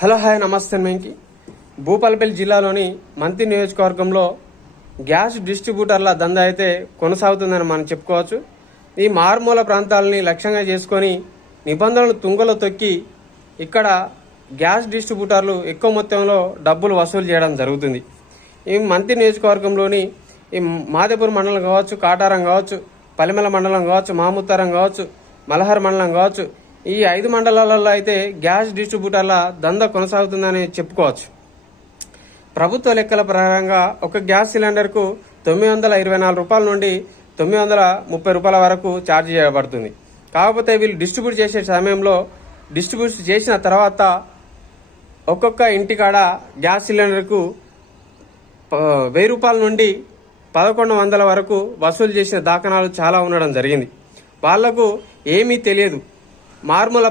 Hello hi నమస్తే మేంకి భూపాలపల్లి జిల్లాలోని మంతి నియోజకవర్గంలో గ్యాస్ డిస్ట్రిబ్యూటర్ల దందా అయితే కొనసాగుతుందని మనం చెప్పుకోవచ్చు. ఈ మారుమూల ప్రాంతాలని లక్ష్యంగా చేసుకొని నిబంధనలు తుంగలో తొక్కి ఇక్కడ గ్యాస్ డిస్ట్రిబ్యూటర్లు ఎక్కువ మొత్తంలో డబ్బులు వసూలు చేయడం జరుగుతుంది. ఈ మంతి నియోజకవర్గంలోని ఈ మాదేపూర్ మండలం కావచ్చు, కాటారం కావచ్చు, పలిమెల మండలం కావచ్చు, మాముతారం కావచ్చు, మలహర్ మండలం కావచ్చు, ఈ 5 మండలాలలో అయితే గ్యాస్ డిస్ట్రిబ్యూటర్ల దందా కొనసాగుతుందని చెప్పుకోవచ్చు. ప్రభుత్వ లెక్కల ప్రకారంగా ఒక గ్యాస్ సిలిండర్కు 924 రూపాయల నుండి 930 రూపాయల వరకు ఛార్జ్ చేయబడుతుంది. కాకపోతే వీళ్ళు డిస్ట్రిబ్యూట్ చేసే సమయంలో డిస్ట్రిబ్యూట్ చేసిన తర్వాత ఒక్కొక్క ఇంటికాడ గ్యాస్ సిలిండర్కు 1000 రూపాయల నుండి 1100 వరకు వసూలు చేసిన దాఖలాలు చాలా ఉండడం జరిగింది. వాళ్లకు ఏమీ తెలియదు, మారుమూల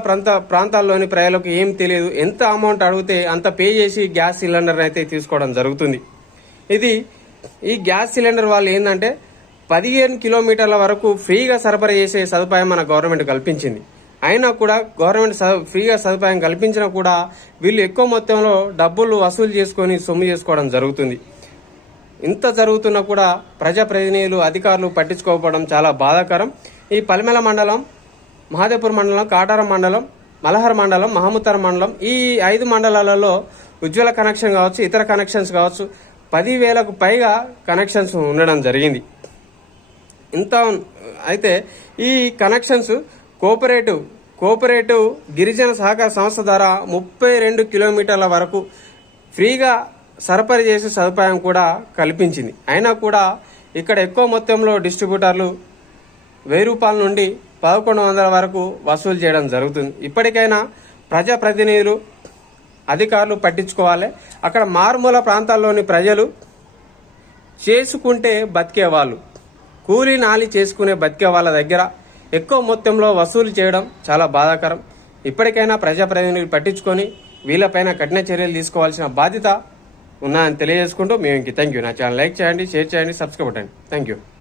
ప్రాంతాల్లోని ప్రజలకు ఏం తెలియదు. ఎంత అమౌంట్ అడిగితే అంత పే చేసి గ్యాస్ సిలిండర్ అయితే తీసుకోవడం జరుగుతుంది. ఈ గ్యాస్ సిలిండర్ వాళ్ళు ఏంటంటే 15 కిలోమీటర్ల వరకు ఫ్రీగా సరఫరా చేసే సదుపాయం మన గవర్నమెంట్ కల్పించింది. అయినా కూడా గవర్నమెంట్ ఫ్రీగా సదుపాయం కల్పించినా కూడా వీళ్ళు ఎక్కువ మొత్తంలో డబ్బులు వసూలు చేసుకొని సొమ్ము చేసుకోవడం జరుగుతుంది. ఇంత జరుగుతున్నా కూడా ప్రజాప్రతినిధులు, అధికారులు పట్టించుకోకపోవడం చాలా బాధాకరం. ఈ పలిమెల మండలం, మహాదేపూర్ మండలం, కాటారం మండలం, మలహర్ మండలం, మహముతారం మండలం, ఈ 5 మండలాలలో ఉజ్వల కనెక్షన్ కావచ్చు, ఇతర కనెక్షన్స్ కావచ్చు, 10,000కు పైగా కనెక్షన్స్ ఉండడం జరిగింది. ఇంత అయితే ఈ కనెక్షన్స్ కోఆపరేటివ్ గిరిజన సహకార సంస్థ ద్వారా 32 కిలోమీటర్ల వరకు ఫ్రీగా సరఫరా చేసే సదుపాయం కూడా కల్పించింది. అయినా కూడా ఇక్కడ ఎక్కువ మొత్తంలో డిస్ట్రిబ్యూటర్లు 1000 రూపాయల నుండి 1100 వరకు వసూలు చేయడం జరుగుతుంది. ఇప్పటికైనా ప్రజాప్రతినిధులు, అధికారులు పట్టించుకోవాలి. అక్కడ మారుమూల ప్రాంతాల్లోని ప్రజలు చేసుకుంటే బతికేవాళ్ళు, కూలీ నాలి చేసుకునే బతికే వాళ్ళ దగ్గర ఎక్కువ మొత్తంలో వసూలు చేయడం చాలా బాధాకరం. ఇప్పటికైనా ప్రజాప్రతినిధులు పట్టించుకొని వీళ్ళపైన కఠిన చర్యలు తీసుకోవాల్సిన బాధ్యత ఉన్నదని తెలియజేసుకుంటూ మేము థ్యాంక్ యూ. నా ఛానల్ లైక్ చేయండి, షేర్ చేయండి, సబ్స్క్రైబ్ చేయండి. Thank you.